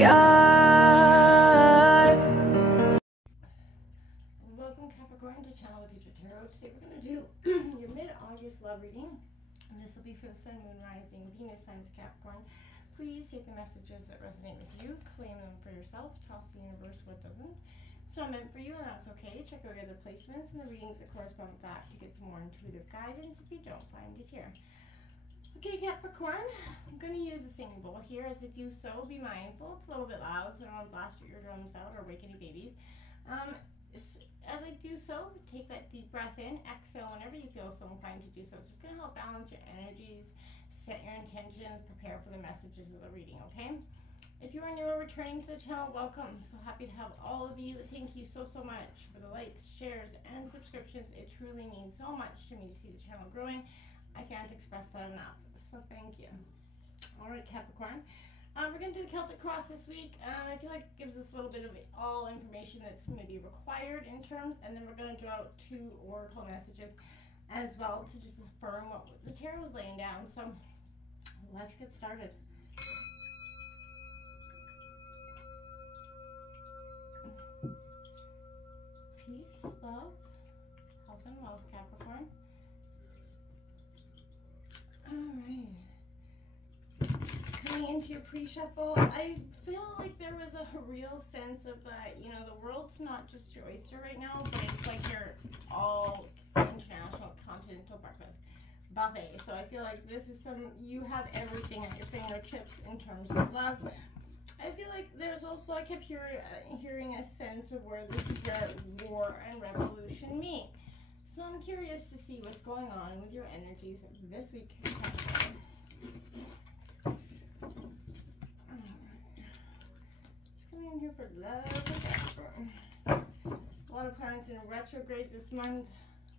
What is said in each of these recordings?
Welcome Capricorn to Channel of Future Tarot. Today we're going to do your mid-August love reading, and this will be for the Sun, Moon, Rising, Venus signs of Capricorn. Please take the messages that resonate with you, claim them for yourself, toss the universe what doesn't. It's not meant for you, and that's okay. Check out other placements and the readings that correspond back to get some more intuitive guidance if you don't find it here. Okay, Capricorn, I'm going to use a singing bowl here. As I do so, be mindful. It's a little bit loud, so I don't want to blast your eardrums out or wake any babies. As I do so, take that deep breath in, exhale whenever you feel so inclined to do so. It's just going to help balance your energies, set your intentions, prepare for the messages of the reading, okay? If you are new or returning to the channel, welcome. So happy to have all of you. Thank you so much for the likes, shares, and subscriptions. It truly means so much to me to see the channel growing. I can't express that enough, so thank you. All right, Capricorn. We're going to do the Celtic Cross this week. I feel like it gives us a little bit of all information that's maybe required in terms, and then we're going to draw out 2 oracle messages as well to just affirm what the tarot is laying down. So let's get started. Peace, love, health, and wealth, Capricorn. All right. Coming into your pre-shuffle, I feel like there was a real sense of you know, the world's not just your oyster right now, but it's like your all international continental breakfast buffet. So I feel like this is you have everything at your fingertips in terms of love. I feel like there's also, I kept hearing a sense of where this is where war and revolution meet. So I'm curious to see what's going on with your energies this week. Coming in here for love and Capricorn. A lot of planets in retrograde this month.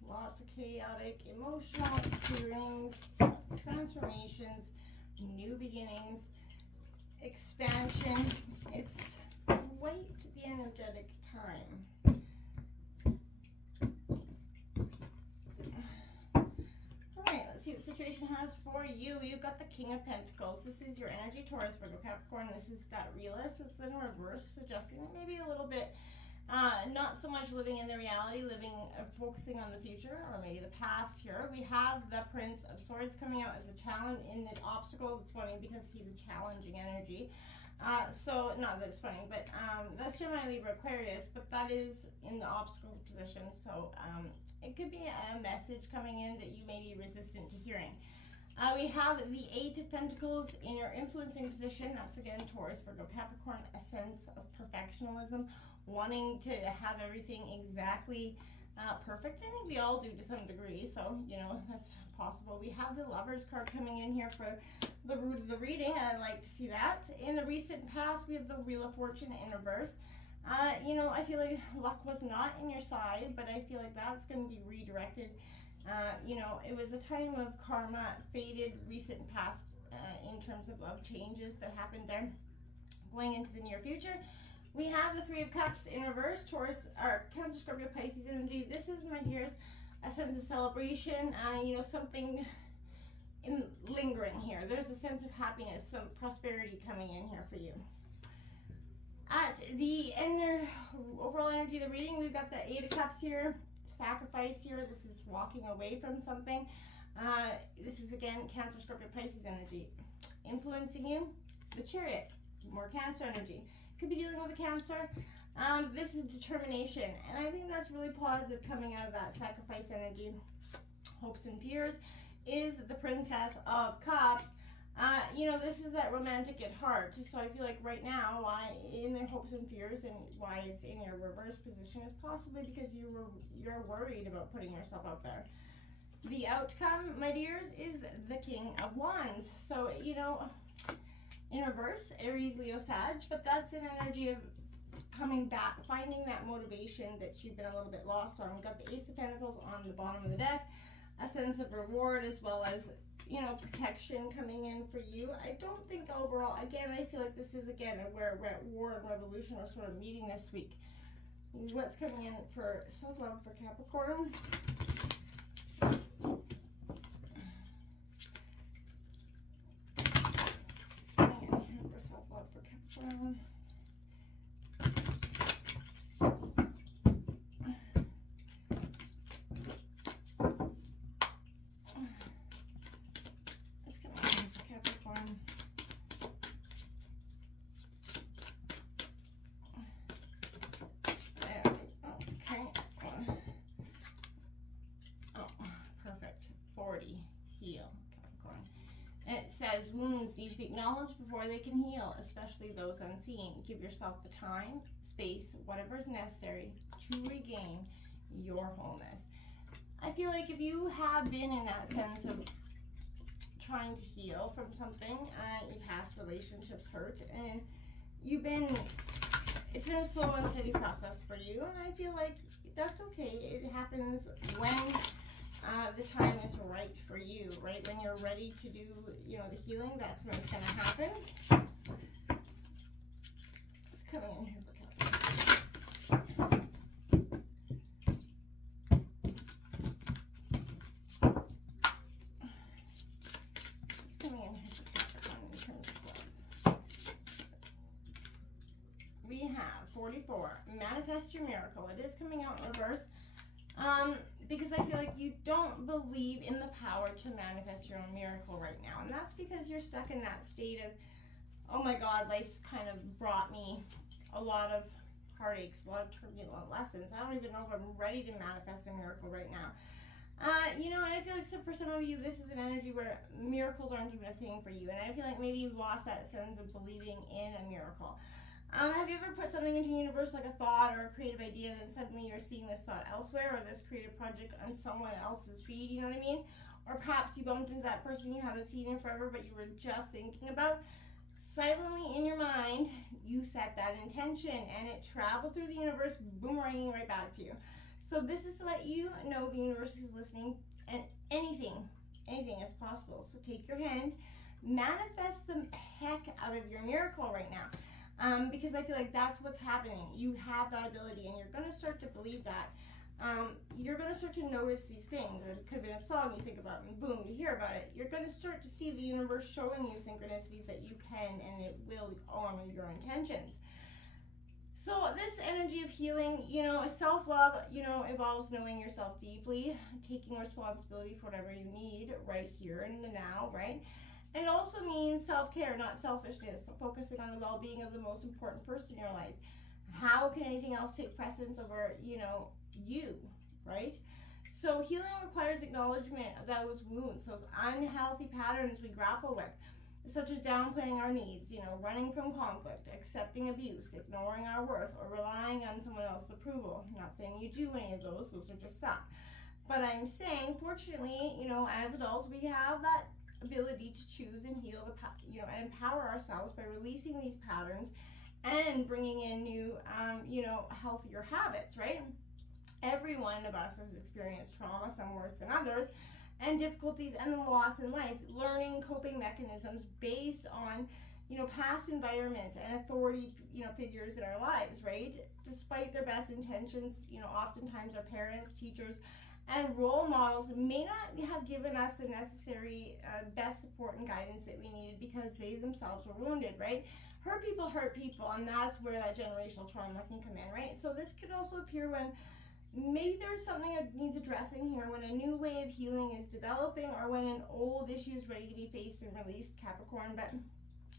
Lots of chaotic, emotional clearings, transformations, new beginnings, expansion. It's quite the energetic time. Alright, let's see what the situation has for you. You've got the King of Pentacles. This is your energy, Taurus, Virgo, Capricorn. This is that realist. It's in reverse, suggesting that maybe a little bit not so much living in the reality, focusing on the future or maybe the past here. We have the Prince of Swords coming out as a challenge in the obstacles. It's funny because he's a challenging energy. So, not that it's funny, but that's Gemini, Libra, Aquarius, but that is in the obstacles position. So, it could be a message coming in that you may be resistant to hearing. We have the 8 of Pentacles in your influencing position. That's again Taurus, Virgo, Capricorn, a sense of perfectionism, wanting to have everything exactly perfect. I think we all do to some degree, so you know that's possible. We have the Lovers card coming in here for the root of the reading. I'd like to see that. In the recent past, we have the Wheel of Fortune in reverse. You know, I feel like luck was not in your side, but I feel like that's going to be redirected. You know, it was a time of karma, faded, recent past in terms of love changes that happened there. Going into the near future, we have the 3 of Cups in reverse, Taurus, or Cancer, Scorpio, Pisces energy. This is, my dears, a sense of celebration, you know, something lingering here. There's a sense of happiness, some prosperity coming in here for you. At the overall energy of the reading, we've got the 8 of Cups here, sacrifice here. This is walking away from something. This is, again, Cancer, Scorpio, Pisces energy. Influencing you, the Chariot, more Cancer energy. Could be dealing with a Cancer. This is determination, and I think that's really positive coming out of that sacrifice energy. Hopes and fears is the Princess of Cups. You know, this is that romantic at heart. So I feel like right now, why in their hopes and fears and why it's in your reverse position is possibly because you're worried about putting yourself out there. The outcome, my dears, is the King of Wands. So, you know, in reverse, Aries, Leo, Sag, but that's an energy of coming back, finding that motivation that you've been a little bit lost on. We've got the Ace of Pentacles on the bottom of the deck, a sense of reward as well as, you know, protection coming in for you. I don't think overall, again, I feel like this is, again, where war and revolution are sort of meeting this week. What's coming in for self-love for Capricorn? Coming in here for self-love for Capricorn. It's coming in for Capricorn. There. Okay. Oh, perfect. 40. Heal, Capricorn. And it says wounds need to be acknowledged before they can heal, especially those unseen. Give yourself the time, space, whatever is necessary to regain your wholeness. I feel like if you have been in that sense of trying to heal from something, your past relationships hurt, and it's been a slow and steady process for you, and I feel like that's okay. It happens when the time is right for you, right? When you're ready to do, you know, the healing, that's when it's going to happen. It's coming in here for Capricorn. It's coming in here for Capricorn in terms of love. We have 44. Manifest your miracle. It is coming out in reverse. Because I feel like you don't believe in the power to manifest your own miracle right now. And that's because you're stuck in that state of, oh my God, life's kind of brought me a lot of heartaches, a lot of turbulent lessons. I don't even know if I'm ready to manifest a miracle right now. You know, and I feel like for some of you, this is an energy where miracles aren't even a thing for you. And I feel like maybe you've lost that sense of believing in a miracle. Have you ever put something into the universe, like a thought or a creative idea, and then suddenly you're seeing this thought elsewhere, or this creative project on someone else's feed, you know what I mean? Or perhaps you bumped into that person you haven't seen in forever, but you were just thinking about. Silently in your mind, you set that intention, and it traveled through the universe, boomeranging right back to you. So this is to let you know the universe is listening, and anything is possible. So take your hand, manifest the heck out of your miracle right now. Because I feel like that's what's happening. You have that ability, and you're going to start to believe that. You're going to start to notice these things. It could be a song you think about, and boom, you hear about it. You're going to start to see the universe showing you synchronicities that you can, and it will honor your intentions. So this energy of healing, you know, self-love, you know, involves knowing yourself deeply, taking responsibility for whatever you need right here in the now, right? It also means self-care, not selfishness, focusing on the well-being of the most important person in your life. How can anything else take precedence over, you know, you, right? So healing requires acknowledgement of those wounds, those unhealthy patterns we grapple with, such as downplaying our needs, you know, running from conflict, accepting abuse, ignoring our worth, or relying on someone else's approval. I'm not saying you do any of those are just some. But I'm saying, fortunately, you know, as adults, we have that ability to choose and heal you know, and empower ourselves by releasing these patterns and bringing in new you know, healthier habits, right? Every one of us has experienced trauma, some worse than others, and difficulties and the loss in life, learning coping mechanisms based on, you know, past environments and authority, you know, figures in our lives, right? Despite their best intentions, you know, oftentimes our parents, teachers, and role models may not have given us the necessary best support and guidance that we needed because they themselves were wounded, right? Hurt people, and that's where that generational trauma can come in, right? So this could also appear when maybe there's something that needs addressing here, when a new way of healing is developing, or when an old issue is ready to be faced and released, Capricorn. But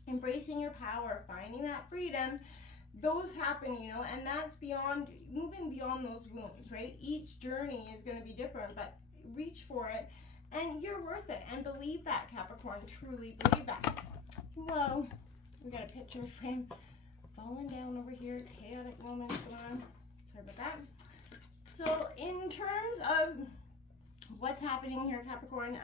embracing your power, finding that freedom, those happen, you know, and that's beyond, moving beyond those wounds, right? Each journey is going to be different, but reach for it, and you're worth it, and believe that, Capricorn, truly believe that. Whoa, we got a picture frame falling down over here, chaotic moments going on, sorry about that. So in terms of what's happening here, Capricorn,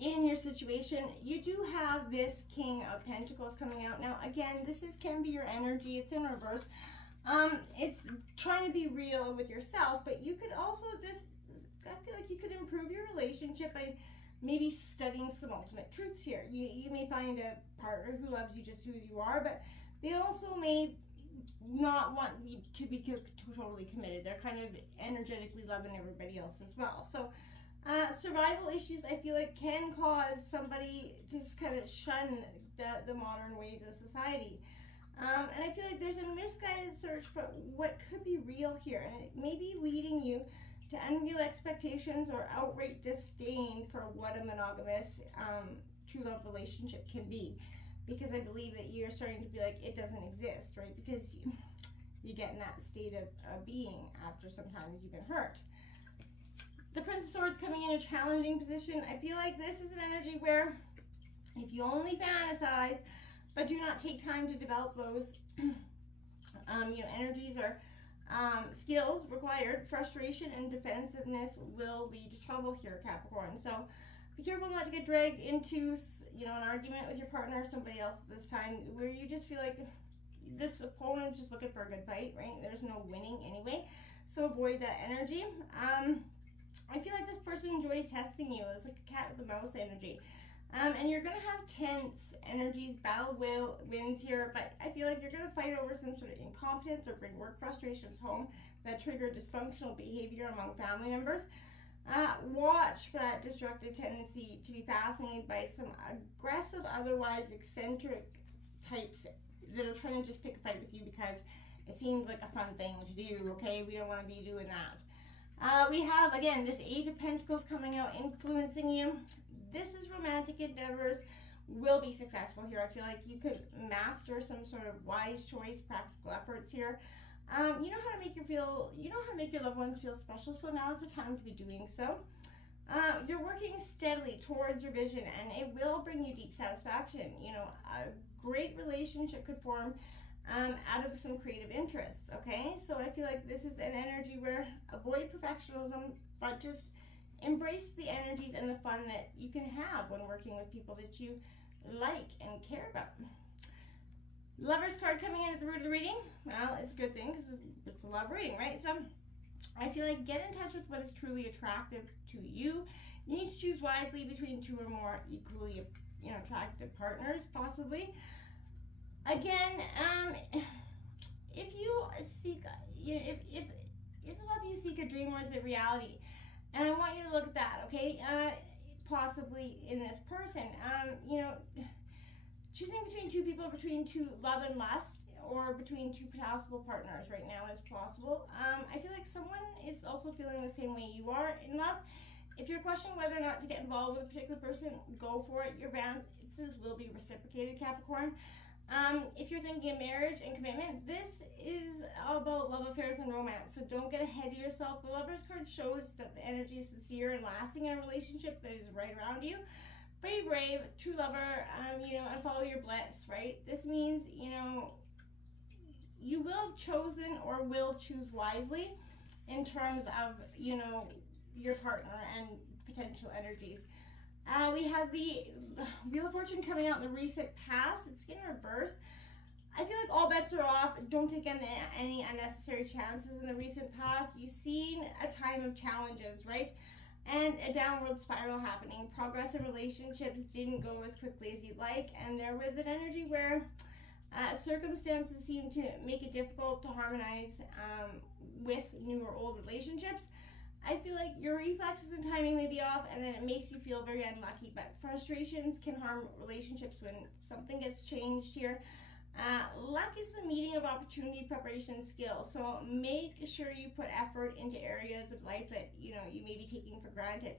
in your situation, you do have this King of Pentacles coming out. Now, again, can be your energy. It's in reverse. It's trying to be real with yourself, but you could also, I feel like you could improve your relationship by maybe studying some ultimate truths here. You may find a partner who loves you just who you are, but they also may not want you to be totally committed. They're kind of energetically loving everybody else as well. So survival issues, I feel like, can cause somebody to just kind of shun the modern ways of society. And I feel like there's a misguided search for what could be real here, and it may be leading you to unreal expectations or outright disdain for what a monogamous true love relationship can be. Because I believe that you're starting to be like, it doesn't exist, right? Because you get in that state of being after sometimes you've been hurt. The Prince of Swords coming in a challenging position. I feel like this is an energy where if you only fantasize but do not take time to develop those energies or skills required, frustration and defensiveness will lead to trouble here, Capricorn. So be careful not to get dragged into an argument with your partner or somebody else at this time where you just feel like this opponent is just looking for a good fight, right? There's no winning anyway, so avoid that energy. I feel like this person enjoys testing you. It's like a cat with a mouse energy. And you're going to have tense energies, battle wins here, but I feel like you're going to fight over some sort of incompetence or bring work frustrations home that trigger dysfunctional behavior among family members. Watch for that destructive tendency to be fascinated by some aggressive, otherwise eccentric types that are trying to just pick a fight with you because it seems like a fun thing to do, okay? We don't want to be doing that. We have, again, this Eight of Pentacles coming out, influencing you. This is romantic endeavors will be successful here. I feel like you could master some sort of wise choice, practical efforts here. You know how to make your loved ones feel special, so now is the time to be doing so. You're working steadily towards your vision, and it will bring you deep satisfaction. A great relationship could form out of some creative interests, okay? So I feel like this is an energy where avoid perfectionism, but just embrace the energies and the fun that you can have when working with people that you like and care about. Lover's card coming in at the root of the reading. Well, it's a good thing because it's a love reading, right? So I feel like get in touch with what is truly attractive to you. You need to choose wisely between two or more equally, attractive partners, possibly. Again, if you seek, if is the love you seek a dream or is it reality? And I want you to look at that, okay? Possibly in this person, choosing between two people, between two love and lust, or between two possible partners right now is possible. I feel like someone is also feeling the same way you are in love. If you're questioning whether or not to get involved with a particular person, go for it. Your advances will be reciprocated, Capricorn. If you're thinking of marriage and commitment, this is all about love affairs and romance, so don't get ahead of yourself. The Lover's card shows that the energy is sincere and lasting in a relationship that is right around you. Be brave, true lover, and follow your bliss, right? This means, you will have chosen or will choose wisely in terms of, your partner and potential energies. We have the Wheel of Fortune coming out in the recent past. It's in reverse. I feel like all bets are off. Don't take any unnecessary chances in the recent past. You've seen a time of challenges, right? And a downward spiral happening. Progress in relationships didn't go as quickly as you'd like, and there was an energy where circumstances seemed to make it difficult to harmonize with new or old relationships. I feel like your reflexes and timing may be off, and then it makes you feel very unlucky, but frustrations can harm relationships when something gets changed here. Luck is the meeting of opportunity, preparation, and skill, so make sure you put effort into areas of life that you may be taking for granted.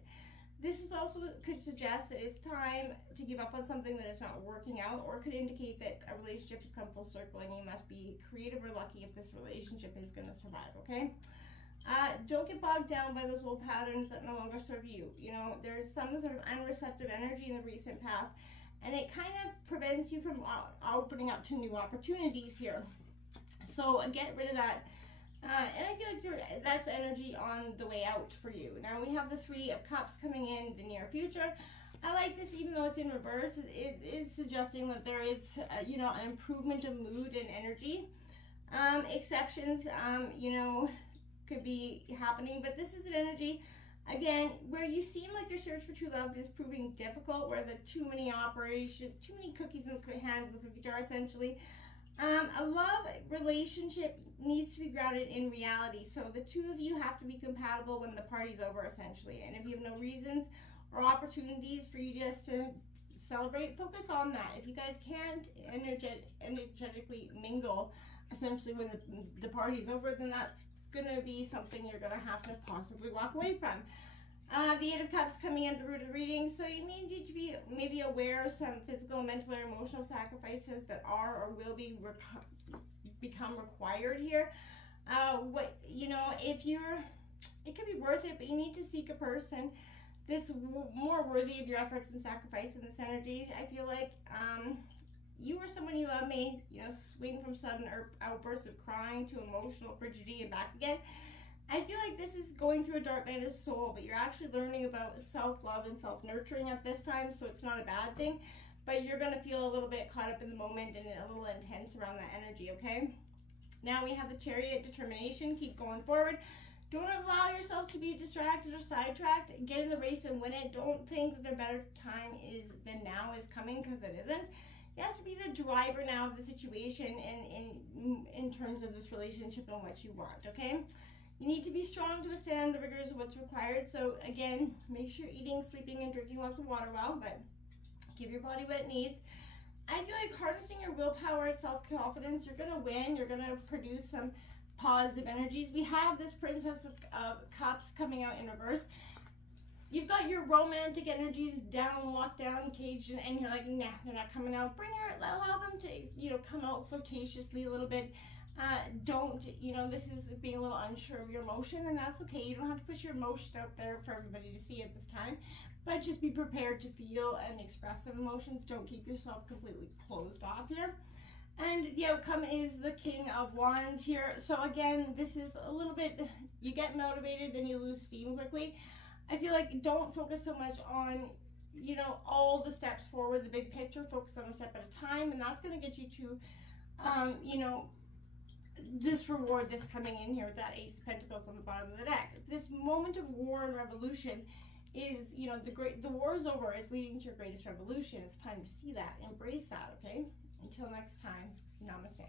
This is also could suggest that it's time to give up on something that is not working out, or could indicate that a relationship has come full circle and you must be creative or lucky if this relationship is going to survive, okay? Don't get bogged down by those old patterns that no longer serve you. There's some sort of unreceptive energy in the recent past, and it kind of prevents you from opening up to new opportunities here. So get rid of that. And I feel like that's energy on the way out for you. Now we have the Three of Cups coming in the near future. I like this, even though it's in reverse. It is suggesting that there is, an improvement of mood and energy. Exceptions, could be happening, but this is an energy, again, where you seem like your search for true love is proving difficult, where the too many cookies in the hands of the cookie jar, essentially. A love relationship needs to be grounded in reality, so the two of you have to be compatible when the party's over, essentially. And if you have no reasons or opportunities for you just to celebrate, focus on that. If you guys can't energetically mingle, essentially, when the party's over, then that's going to be something you're going to have to possibly walk away from. The Eight of Cups coming at the root of the reading, so you need to be maybe aware of some physical, mental, or emotional sacrifices that are or will be become required here. It could be worth it, but you need to seek a person that's more worthy of your efforts and sacrifice in this energy. I feel like you or someone you love may, swing from sudden outbursts of crying to emotional frigidity and back again. I feel like this is going through a dark night of soul, but you're actually learning about self-love and self-nurturing at this time, so it's not a bad thing, but you're going to feel a little bit caught up in the moment and a little intense around that energy, okay? Now we have the Chariot, determination, keep going forward. Don't allow yourself to be distracted or sidetracked. Get in the race and win it. Don't think that the better time than now is coming, because it isn't. You have to be the driver now of the situation and in terms of this relationship and what you want, okay? You need to be strong to withstand the rigors of what's required. So again, make sure you're eating, sleeping, and drinking lots of water well, but give your body what it needs. I feel like harnessing your willpower, self-confidence, you're going to win. You're going to produce some positive energies. We have this Princess of Cups coming out in reverse. You've got your romantic energies down, locked down, caged, and you're like, nah, they're not coming out. Allow them to, come out flirtatiously a little bit. This is being a little unsure of your emotion, and that's okay. You don't have to push your emotion out there for everybody to see at this time, but just be prepared to feel and express some emotions. Don't keep yourself completely closed off here. And the outcome is the King of Wands here. So again, this is a little bit, you get motivated, then you lose steam quickly. I feel like don't focus so much on, all the steps forward, the big picture. Focus on a step at a time, and that's going to get you to, this reward that's coming in here with that Ace of Pentacles on the bottom of the deck. This moment of war and revolution is, the war is over. It's leading to your greatest revolution. It's time to see that, embrace that, okay? Until next time, namaste.